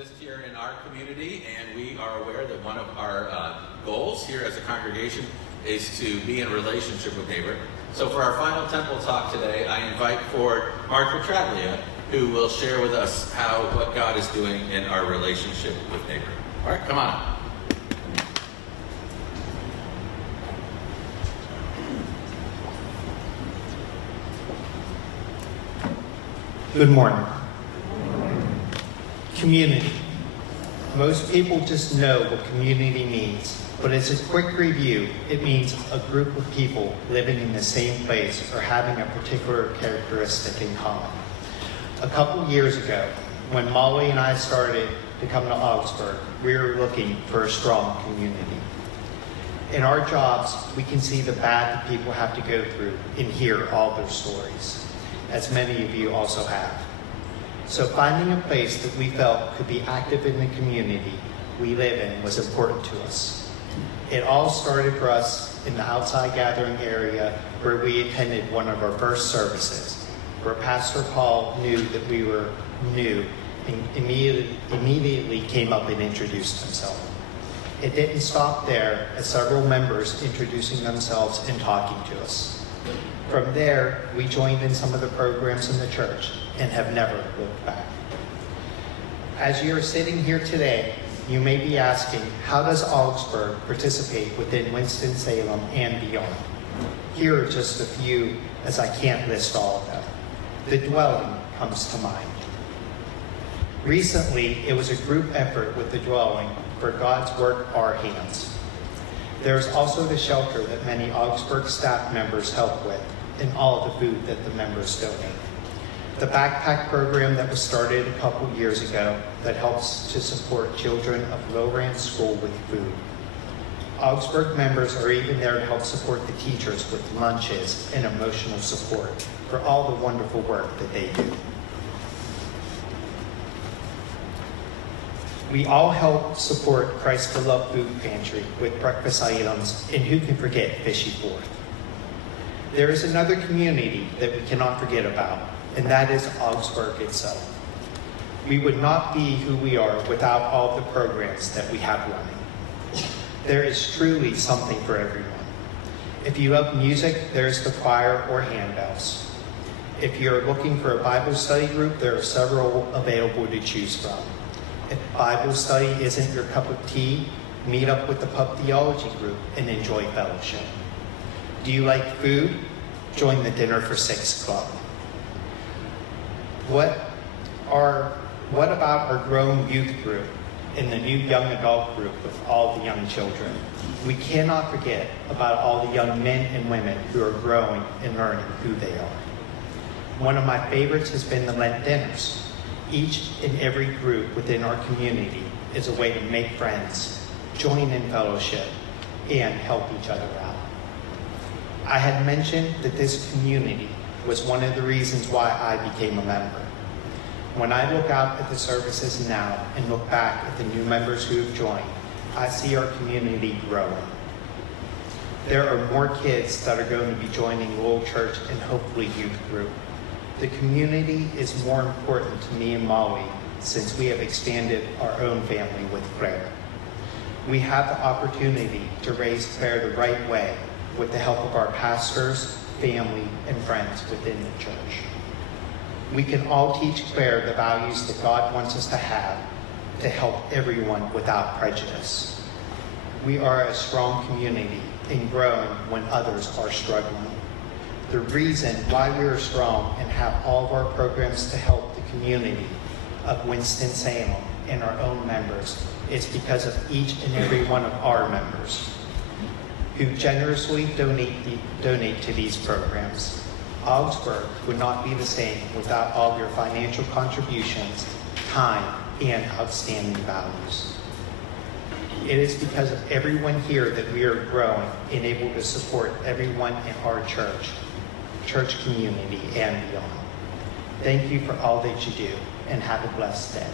exist here in our community, and we are aware that one of our goals here as a congregation is to be in relationship with neighbor. So for our final temple talk today, I invite forward Mark Petraglia, who will share with us what God is doing in our relationship with neighbor. Mark, come on. Good morning. Community. Most people just know what community means, but as a quick review, it means a group of people living in the same place or having a particular characteristic in common. A couple years ago, when Molly and I started to come to Augsburg, we were looking for a strong community. In our jobs, we can see the bad that people have to go through and hear all their stories, as many of you also have. So finding a place that we felt could be active in the community we live in was important to us. It all started for us in the outside gathering area where we attended one of our first services, where Pastor Paul knew that we were new and immediately came up and introduced himself. It didn't stop there, as several members introducing themselves and talking to us. From there, we joined in some of the programs in the church and have never looked back. As you are sitting here today, you may be asking, how does Augsburg participate within Winston-Salem and beyond? Here are just a few, as I can't list all of them. The dwelling comes to mind. Recently, it was a group effort with the dwelling for God's work, our hands. There is also the shelter that many Augsburg staff members help with, and all of the food that the members donate. The backpack program that was started a couple years ago that helps to support children of low-rent school with food. Augsburg members are even there to help support the teachers with lunches and emotional support for all the wonderful work that they do. We all help support Christ the Love Food Pantry with breakfast items, and who can forget Fishy Fourth? There is another community that we cannot forget about, and that is Augsburg itself. We would not be who we are without all the programs that we have running. There is truly something for everyone. If you love music, there's the choir or handbells. If you're looking for a Bible study group, there are several available to choose from. If Bible study isn't your cup of tea, meet up with the pub theology group and enjoy fellowship. Do you like food? Join the Dinner for Six Club. What about our grown youth group and the new young adult group with all the young children? We cannot forget about all the young men and women who are growing and learning who they are. One of my favorites has been the Lent dinners. Each and every group within our community is a way to make friends, join in fellowship, and help each other out. I had mentioned that this community was one of the reasons why I became a member. When I look out at the services now and look back at the new members who have joined, I see our community growing. There are more kids that are going to be joining Little Church and hopefully youth group. The community is more important to me and Molly since we have expanded our own family with Claire. We have the opportunity to raise Claire the right way with the help of our pastors, family, and friends within the church. We can all teach Claire the values that God wants us to have to help everyone without prejudice. We are a strong community and growing when others are struggling. The reason why we are strong and have all of our programs to help the community of Winston-Salem and our own members is because of each and every one of our members who generously donate to these programs. Augsburg would not be the same without all your financial contributions, time, and outstanding values. It is because of everyone here that we are growing and able to support everyone in our church community, and beyond. Thank you for all that you do, and have a blessed day.